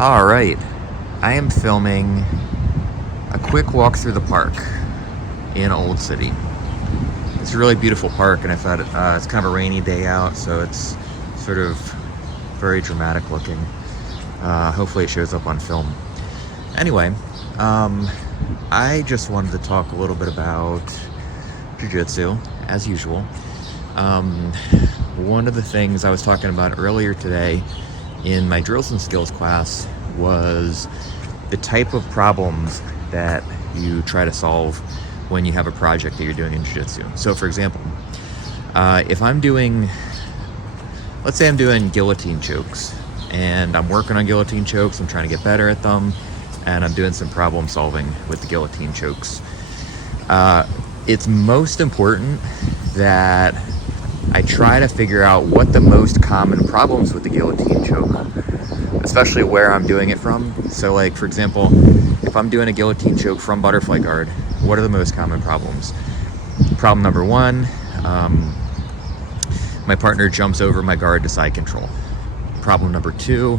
All right, I am filming a quick walk through the park in Old City. It's a really beautiful park, and I thought it's kind of a rainy day out, so it's sort of very dramatic looking. Hopefully it shows up on film. Anyway, I just wanted to talk a little bit about jiu-jitsu, as usual. One of the things I was talking about earlier today in my drills and skills class was the type of problems that you try to solve when you have a project that you're doing in jiu-jitsu. So for example, if I'm doing, let's say I'm doing guillotine chokes, and I'm working on guillotine chokes, I'm trying to get better at them, and I'm doing some problem solving with the guillotine chokes. It's most important that I try to figure out what the most common problems with the guillotine choke, especially where I'm doing it from. So like, for example, if I'm doing a guillotine choke from butterfly guard, what are the most common problems? Problem number one, my partner jumps over my guard to side control. Problem number two,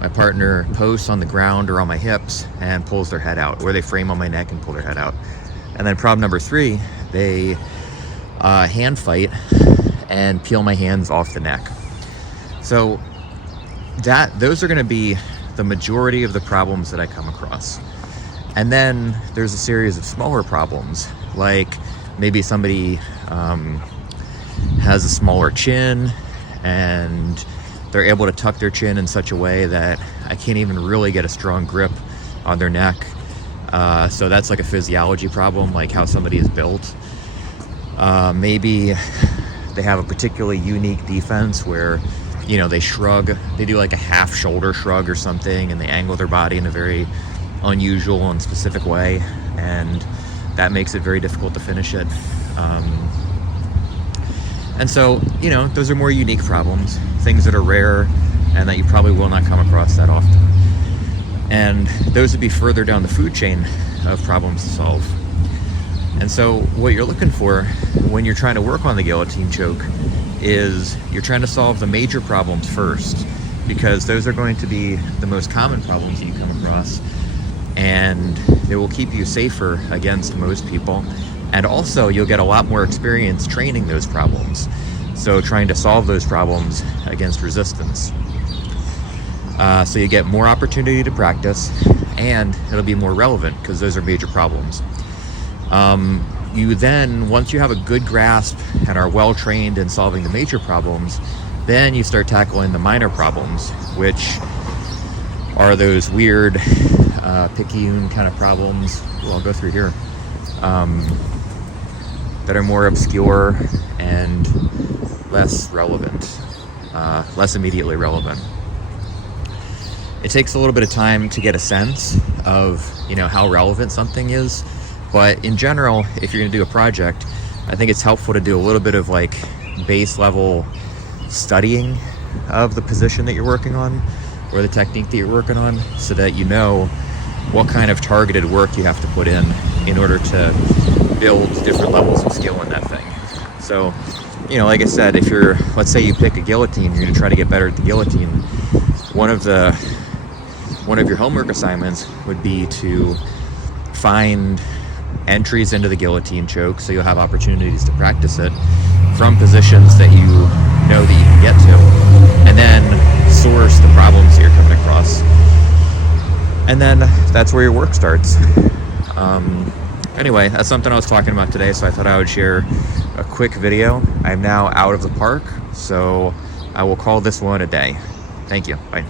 my partner posts on the ground or on my hips and pulls their head out, or they frame on my neck and pull their head out. And then problem number three, they hand fight and peel my hands off the neck. So those are going to be the majority of the problems that I come across. And then there's a series of smaller problems, like maybe somebody has a smaller chin and they're able to tuck their chin in such a way that I can't even really get a strong grip on their neck. So that's like a physiology problem, like how somebody is built. Maybe they have a particularly unique defense where, you know, they shrug, they do like a half shoulder shrug or something, and they angle their body in a very unusual and specific way, and that makes it very difficult to finish it. And so, you know, those are more unique problems, things that are rare and that you probably will not come across that often. And those would be further down the food chain of problems to solve. And so what you're looking for when you're trying to work on the guillotine choke is you're trying to solve the major problems first, because those are going to be the most common problems that you come across, and they will keep you safer against most people. And also you'll get a lot more experience training those problems, so trying to solve those problems against resistance. So you get more opportunity to practice, and it'll be more relevant because those are major problems. You then, once you have a good grasp and are well trained in solving the major problems, then you start tackling the minor problems, which are those weird picayune kind of problems. Well, I'll go through here, that are more obscure and less relevant, less immediately relevant. It takes a little bit of time to get a sense of, you know, how relevant something is. But in general, if you're going to do a project, I think it's helpful to do a little bit of like base level studying of the position that you're working on or the technique that you're working on, so that you know what kind of targeted work you have to put in order to build different levels of skill in that thing. So, you know, like I said, if you're, let's say you pick a guillotine, you're going to try to get better at the guillotine. One of your homework assignments would be to find entries into the guillotine choke, so you'll have opportunities to practice it from positions that you know that you can get to, and then source the problems that you're coming across, and then that's where your work starts. Anyway, that's something I was talking about today, so I thought I would share a quick video. I'm now out of the park, so I will call this one a day. Thank you. Bye.